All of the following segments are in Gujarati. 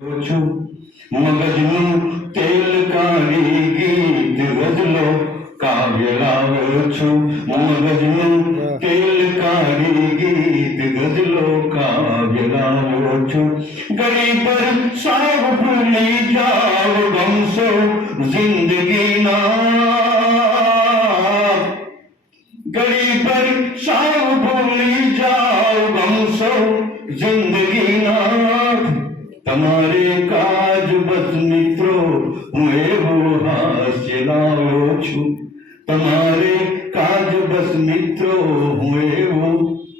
છું મગજનું તેલ કાઢી ગીત ગઝલો કાવ્ય લાવ્યો છું મગજનું તેલ કાઢી ગીત ગઝલો કાવ્ય લાવ્યો છું ગળી પર સાવ ભૂલી જાવ ગમશો જિંદગીના ગળી પર સાવ ભૂલી જાવ ગમશો જિંદગીના તમારે કાજ બસ મિત્રો હું એવો હાસ્ય લાવ્યો છું તમારે કાજ બસ મિત્રો હું એવો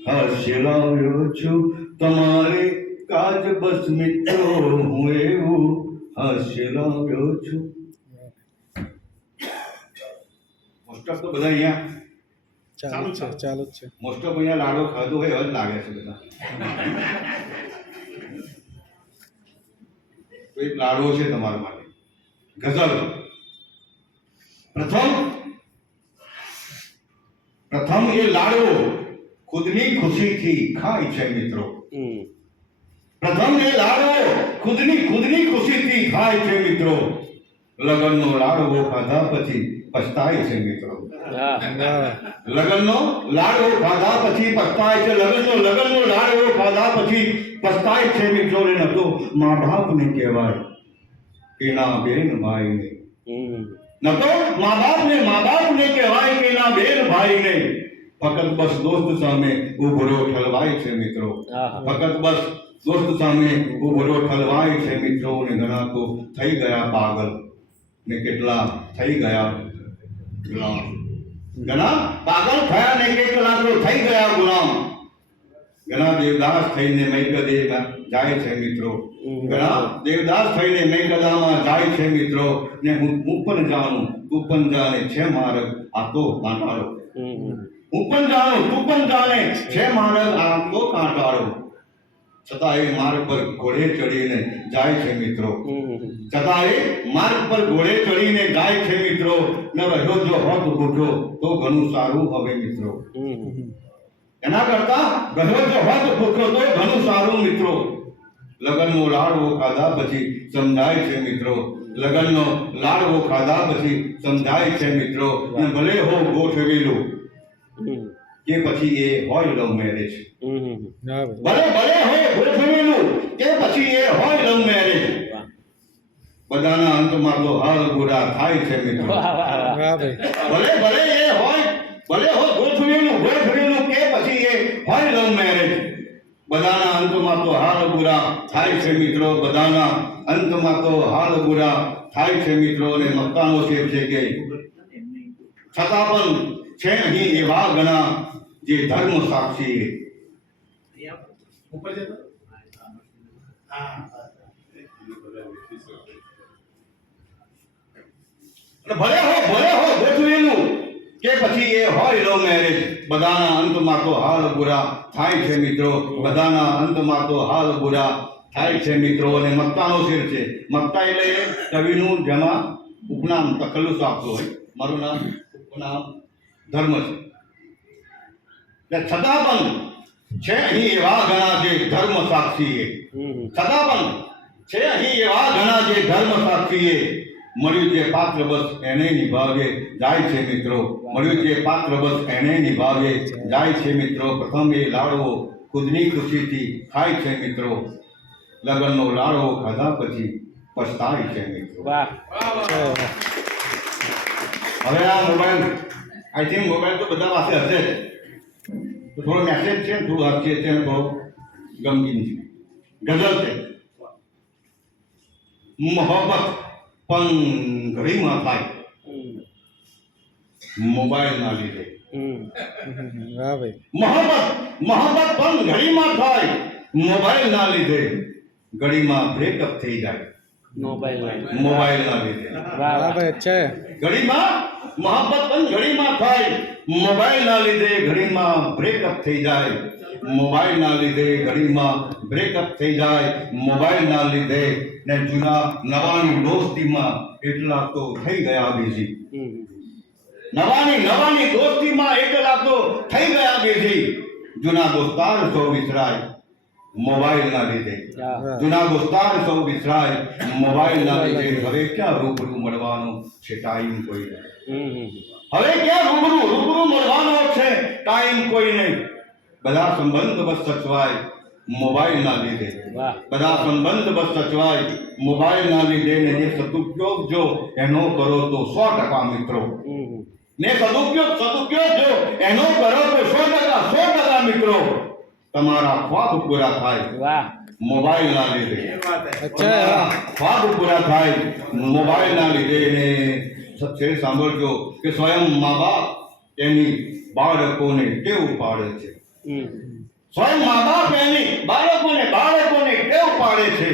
હાસ્ય લાવ્યો છું તમારે કાજ બસ મિત્રો હું એવો હાસ્ય લાવ્યો છું. મોસ્ટ ઓફ તો બધા અહીંયા ચાલુ જ છે મોસ્ટ ઓફ અહીંયા લાડો ખાધો હોય એવા જ લાગે છે બધા. તો એક લાડવો છે તમારા માટે ગઝલ. પ્રથમ એ લાડવો ખુદની ખુશીથી ખાય છે મિત્રો. પ્રથમ એ લાડવો ખુદની ખુશીથી ખાય છે મિત્રો. લગનનો લાડવો ખાધા પછી પછતાય છે મિત્રો. લગનનો લાડવો ખાધા પછી પછતાય છે. લગનનો લાડવો ખાધા પછી પછતાય છે મિત્રો. ને ન તો મા બાપને કહેવાય કે ના બેન ભાઈને. ન તો મા બાપને કહેવાય કે ના બેન ભાઈને. ફકત બસ દોસ્ત સામે ઉભરો ઠલવાય છે મિત્રો. ફકત બસ દોસ્ત સામે ઉભરો ઠલવાય છે મિત્રો. ને ઘણા તો થઈ ગયા પાગલ ને કેટલા થઈ ગયા ગુલામ. ઘણા પાગલ થયા ને કેટલા તો થઈ ગયા ગુલામ. ઘણા દેવદાસ થઈને મૈકદે જાય છે મિત્રો. ઘણા દેવદાસ થઈને મૈકદામાં જાય છે મિત્રો. ને હું પણ જાણું તું પણ જાણે છે માર્ગ આ તો કાંટાળો. હું પણ જાણું તું પણ જાણે છે માર્ગ આ તો કાંટાળો. છતાં એ માર્ગ પર ઘોડે ચડીને જાય છે મિત્રો. છતાં એ માર્ગ પર ઘોડે ચડીને જાય છે મિત્રો. ન રહ્યો જો હોત ભૂખ્યો તો ઘણું સારું હવે મિત્રો. એના કરતા રહ્યો જો હોત ભૂખ્યો તો ઘણું સારું મિત્રો. લગનનો લાડવો ખાધા પછી સમજાય છે મિત્રો. લગનનો લાડવો ખાધા પછી સમજાય છે મિત્રો. અને ભલે હો ગોઠવેલું કે પછી એ હોય લવ મેરેજ. ભલે હો ગોઠવેલું કે પછી એ હોય લવ મેરેજ. બધાના અંતમાં તો હાલ બુરા થાય છે મિત્રો. ભલે એ હોય ભલે હો ગોઠવેલું કે પછી એ હોય લવ મેરેજ. બધાના અંતમાં તો હાલ બુરા થાય છે મિત્રો. બધાના અંતમાં તો હાલ બુરા થાય છે મિત્રો. અને મક્કાનો શેર છે કે છતાં પણ છે અહીં એવા ઘણા જે ધર્મ સાક્ષી. ભલે હો ગોઠવેલું કે પછી એ હોય લવ મેરેજ. બધાના અંતમાં તો હાલ બુરા થાય છે મિત્રો. બધાના અંતમાં તો હાલ બુરા થાય છે મિત્રો. અને મક્તાનો શેર છે. મક્તા એટલે કવિનું જેમાં ઉપનામ તખલ્લુસ આપતો હોય. મારું નામ ઉપનામ ધર્મ છે. છતાં પણ છે અહીં એવા ઘણા જે ધર્મ સાક્ષી. છતાં પણ છે અહીં એવા ઘણા જે ધર્મ સાક્ષી. મળ્યું જે પાત્ર બસ એને નિભાવે જાય છે મિત્રો. મળ્યું જે પાત્ર બસ એને નિભાવે જાય છે મિત્રો. પ્રથમ એ લાડવો ખુદની ખુશીથી ખાય છે મિત્રો. લગનનો લાડવો ખાધા પછી પછતાય છે મિત્રો. હવે આ મોબાઈલ આઈ થિંક મોબાઈલ તો બધા પાસે હશે જ. તો થોડો મેસેજ છે થોડું હાસ્ય છે થોડો ગમગીન છે. ગઝલ છે. મોહબ્બત પણ ઘડીમાં થાય મોબાઈલના લીધે. મોહબ્બત પણ ઘડીમાં થાય મોબાઈલના લીધે. ઘડીમાં બ્રેકઅપ થઈ જાય મોબાઈલના લીધે. ઘડીમાં મોહબ્બત પણ ઘડીમાં થાય મોબાઈલના લીધે. ઘડીમાં બ્રેકઅપ થઈ જાય મોબાઈલના લીધે. ઘડીમાં બ્રેકઅપ થઈ જાય મોબાઈલના લીધે. ને જૂના નવાની દોસ્તીમાં એટલા તો થઈ ગયા બીજી. નવાની દોસ્તીમાં એટલા તો થઈ ગયા બીજી. જૂના દોસ્તાર તો વિસરાય મોબાઈલના લીધે હા. જૂના દોસ્તાર સૌ વિસરાય મોબાઈલના લીધે હવે ક્યાં રૂબરૂ મળવાનો છે ટાઈમ કોઈ નહીં. હવે ક્યાં રૂબરૂ મળવાનો છે ટાઈમ કોઈ નહીં. બધા સંબંધ બસ સચવાય મોબાઈલના લીધે. વાહ. બધા સંબંધ બસ સચવાય મોબાઈલના લીધે ને જે સદુપયોગ જો એનો કરો તો 100% મિત્રો. ને સદુપયોગ જો એનો કરો તો 100% મિત્રો તમારા ખ્વાબ પૂરા થાય વાહ. મોબાઈલના લીધે. અચ્છા. ખ્વાબ પૂરા થાય મોબાઈલના લીધે. ને સચ્ચે સાંભળજો કે સ્વયં મા બાપ એની બાળકોને ટેવ પાડે છે. સ્વયં મા બાપ એની બાળકોને ટેવ પાડે છે.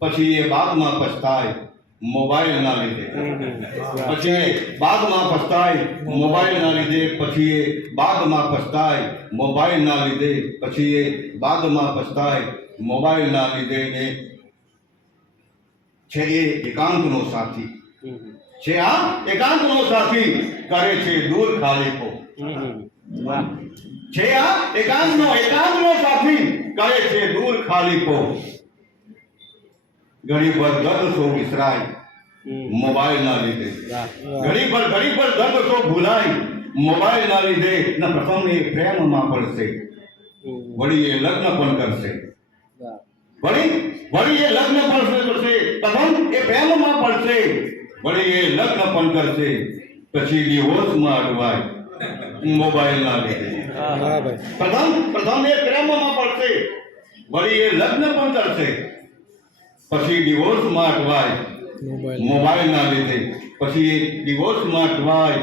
પછી એ બાદમાં પછતાય મોબાઈલના લીધે. પછી એ બાદમાં પછતાય મોબાઈલના લીધે. પછી એ બાદમાં પછતાય મોબાઈલના લીધે. પછી એ બાદમાં પછતાય મોબાઈલના લીધે. ને છે એ એકાંતનો સાથી. છે આ એકાંતનો સાથી કરે છે દૂર ખાલીપો. વાહ. છે આ એકાંતનો સાથી કરે છે દૂર ખાલીપો. ઘણી પર દર્દ સો વિસરાય મોબાઈલના લીધે. ઘણી પર દર્દ સો ભૂલાય મોબાઈલના લીધે. ને પ્રથમ એ પ્રેમમાં પડશે વળી એ લગ્ન પણ કરશે. વળી એ લગ્ન પણ કરશે. પ્રથમ એ પ્રેમમાં પડશે વળી એ લગ્ન પણ કરશે. પછી ડિવોર્સમાં અટવાય મોબાઈલના લીધે. પ્રથમ એ પ્રેમમાં પડશે વળી એ લગ્ન પણ કરશે. પછી ડિવોર્સમાં અટવાય મોબાઈલના લીધે. પછી એ ડિવોર્સમાં અટવાય